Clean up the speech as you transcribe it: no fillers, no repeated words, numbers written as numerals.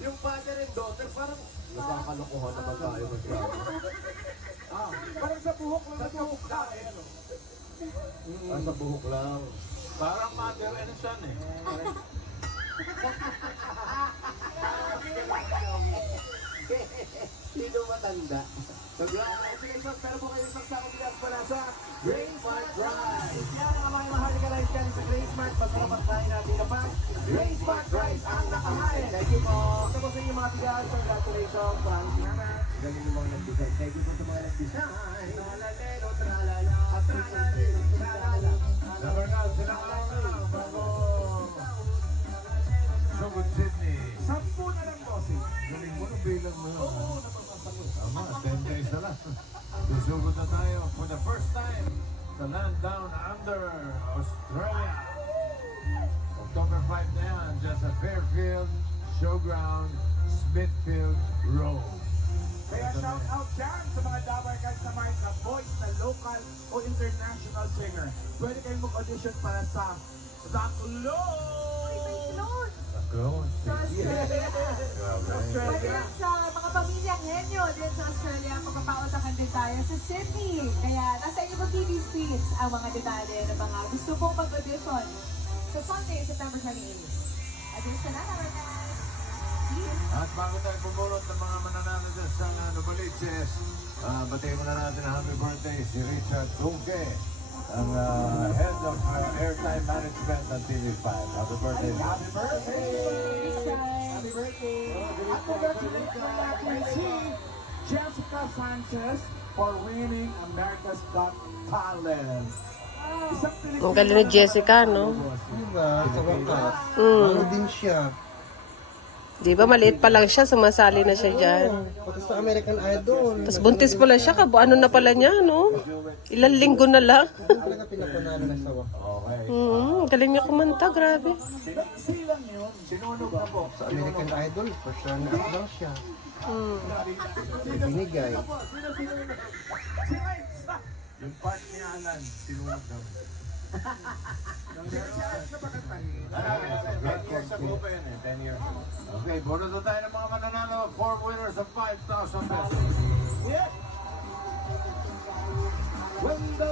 yung father and daughter, parang nakakalokohan naman tayo masyado. Parang sa buhok lang. Sa buhok lang, ano? Sa buhok lang. Parang mother and son eh. Sino matanda? Congratulations! Pero po kayo isang sakong bilang pala sa Grace Mart Rice! Yan ang mga mahal ka lang dyan sa Grace Mart. Magpapag tayo natin kapag Grace Mart Rice ang nakahain. Thank you po. Ito po sa inyong mga bigas. Congratulations. Maraming salamat. Galing yung mga nag-design. Thank you po sa mga nag-design. Tralalero, tralala. At tralalero, tralala. Nabargal, silang araw na lang bago Sugod Sydney. 10 na lang, bossing. Galing mo nung bilang mo. Oo, napapasa ko. Tama, 10 days na lang. Susugod na tayo for the first time sa Land Down Under, Australia. October 5 na yan, dyan sa Fairfield Showground, Smithfield Road. Kaya shout out dyan sa mga Dabar Customers na voice na local o international singer. Pwede kayong mag-audition para sa The Clone! Go. Pwede lang sa mga pamilyang henyo din sa Australia, magpapautakan din tayo sa Sydney. Kaya nasa inyo po TV screens ang mga detalye ng mga gusto pong mag-audition sa Sunday, September 28. Audition na naman guys! At bago tayo bumulot ng mga mananalo dyan sa Novaliches, batiin muna natin ang happy birthday si Richard Tunke, ang head of airtime management ng TV5. Happy birthday. Happy birthday! Happy birthday! At congratulations natin si Jessica Sanchez for winning America's Got Talent. Isang Pilipino. Ang galing ni Jessica, no? Diba? Sa wakas. Mm. Ano din siya? Di ba, maliit pa lang siya, sumasali na siya dyan. Pati sa American Idol. Tapos buntis pala siya, ano na pala niya, no? Ilang linggo na lang. Talaga pinapanalo na sa wakas. Okay. Galing niya kumanta, grabe. Silang yun. Sinunog na po. Sa American Idol, for sure na up daw siya. Binigay. Yung part ni Alan, sinunog na po. 10 years ago pa yun eh, 10 years ago. Okay, bunod na tayo ng mga mananalo. 4 winners of 5,000 pesos. When the